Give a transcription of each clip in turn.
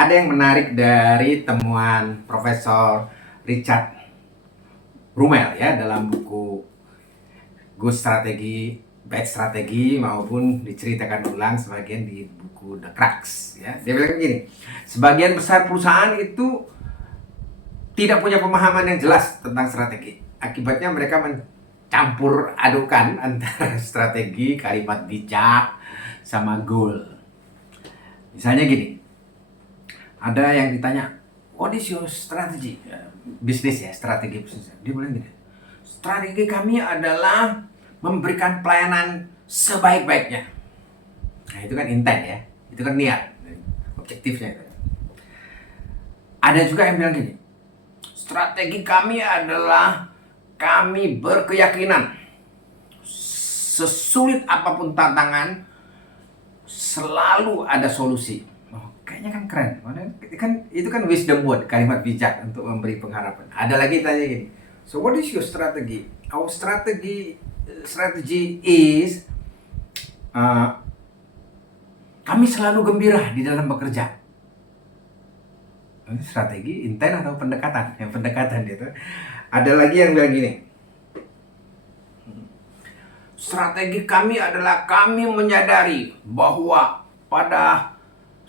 Ada yang menarik dari temuan Profesor Richard Rummel ya dalam buku Good Strategi, Bad Strategi maupun diceritakan ulang sebagian di buku The Crux ya. Dia bilang begini, sebagian besar perusahaan itu tidak punya pemahaman yang jelas tentang strategi. Akibatnya mereka mencampur adukan antara strategi, kalimat bijak, sama goal. Misalnya gini, ada yang ditanya, what is your strategy? Bisnis ya, strategi bisnis. Dia bilang gini, strategi kami adalah memberikan pelayanan sebaik-baiknya. Nah itu kan intent ya, itu kan niat, objektifnya. Ada juga yang bilang gini, strategi kami adalah kami berkeyakinan sesulit apapun tantangan selalu ada solusi. Kayaknya kan keren, kan itu kan wisdom word, kalimat bijak untuk memberi pengharapan. Ada lagi tanya gini, so what is your strategy? Our strategy is kami selalu gembira di dalam bekerja. Ini strategi, intent atau pendekatan? Yang pendekatan itu. Ada lagi yang bilang gini, strategi kami adalah kami menyadari bahwa pada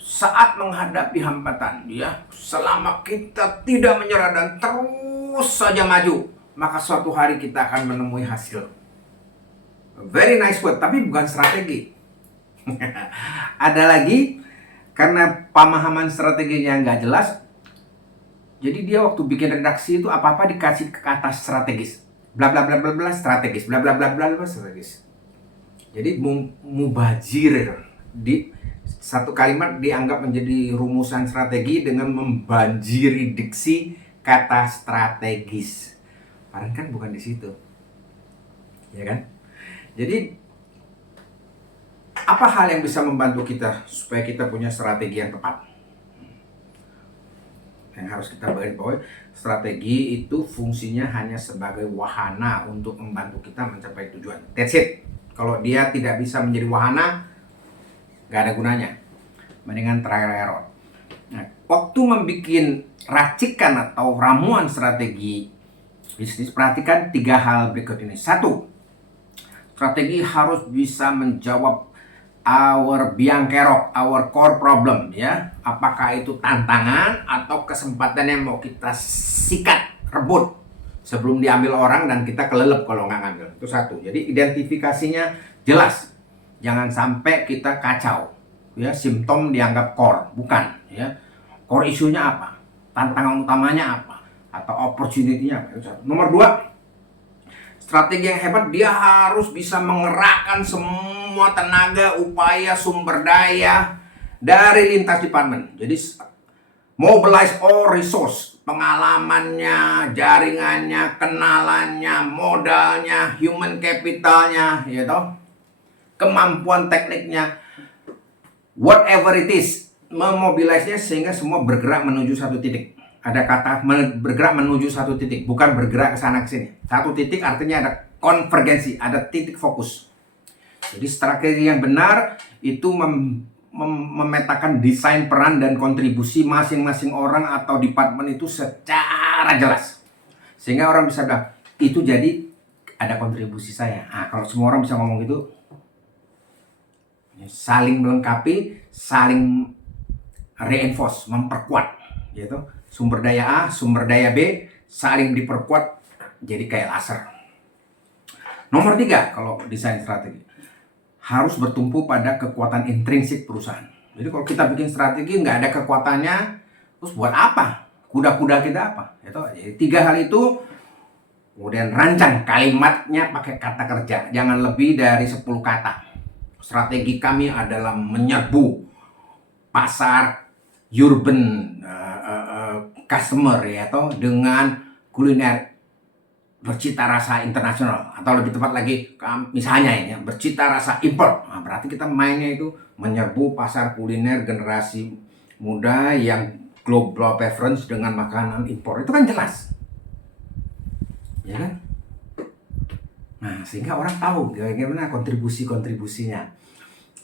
saat menghadapi hambatan, ya, selama kita tidak menyerah dan terus saja maju, maka suatu hari kita akan menemui hasil. Very nice word, tapi bukan strategi. Ada lagi, karena pemahaman strateginya nggak jelas, jadi dia waktu bikin redaksi itu apa-apa dikasih ke kata strategis. Bla bla bla bla bla strategis, bla bla bla bla bla strategis. Jadi mubazir di satu kalimat dianggap menjadi rumusan strategi dengan membanjiri diksi kata strategis. Padahal kan bukan di situ, ya kan? Jadi apa hal yang bisa membantu kita supaya kita punya strategi yang tepat? Yang harus kita bawahi, strategi itu fungsinya hanya sebagai wahana untuk membantu kita mencapai tujuan. That's it. Kalau dia tidak bisa menjadi wahana, nggak ada gunanya. Mendingan trial error. Nah, waktu membuat racikan atau ramuan strategi bisnis, perhatikan 3 hal berikut ini. 1, strategi harus bisa menjawab our biang kerok, our core problem ya. Apakah itu tantangan atau kesempatan yang mau kita sikat, rebut sebelum diambil orang dan kita kelelep kalau nggak ngambil. Itu 1. Jadi identifikasinya jelas. Jangan sampai kita kacau. Ya, simptom dianggap core, bukan ya. Core isunya apa? Tantangan utamanya apa? Atau opportunity-nya apa? Itu 1. Nomor 2, strategi yang hebat dia harus bisa mengerahkan semua tenaga, upaya, sumber daya dari lintas departemen. Jadi mobilize all resource, pengalamannya, jaringannya, kenalannya, modalnya, human capitalnya, ya toh, kemampuan tekniknya, whatever it is, memobilisasinya sehingga semua bergerak menuju satu titik. Ada kata bergerak menuju satu titik, bukan bergerak ke sana ke sini. Satu titik artinya ada konvergensi, ada titik fokus. Jadi strategi yang benar itu memetakan desain peran dan kontribusi masing-masing orang atau departemen itu secara jelas. Sehingga orang bisa bilang, itu jadi ada kontribusi saya. Nah, kalau semua orang bisa ngomong gitu, saling melengkapi, saling reinforce, memperkuat, gitu. Sumber daya A, sumber daya B, saling diperkuat jadi kayak laser. Nomor 3, kalau desain strategi, harus bertumpu pada kekuatan intrinsik perusahaan. Jadi kalau kita bikin strategi nggak ada kekuatannya, terus buat apa? Kuda-kuda kita apa? Jadi 3 hal itu, kemudian rancang kalimatnya pakai kata kerja, jangan lebih dari 10 kata. Strategi kami adalah menyerbu pasar urban customer ya, atau dengan kuliner bercita rasa internasional, atau lebih tepat lagi misalnya ya bercita rasa import. Nah, berarti kita mainnya itu menyerbu pasar kuliner generasi muda yang global preference dengan makanan impor. Itu kan jelas, ya kan? Nah, sehingga orang tahu bagaimana kontribusinya.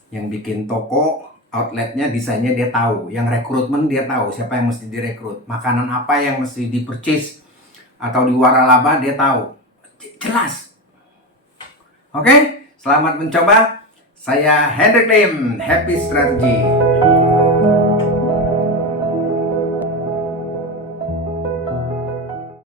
Yang bikin toko outletnya, desainnya dia tahu, yang rekrutmen dia tahu siapa yang mesti direkrut, makanan apa yang mesti di-purchase atau di waralaba dia tahu. Jelas. Oke, selamat mencoba. Saya Hendrik Lim, Happy Strategy.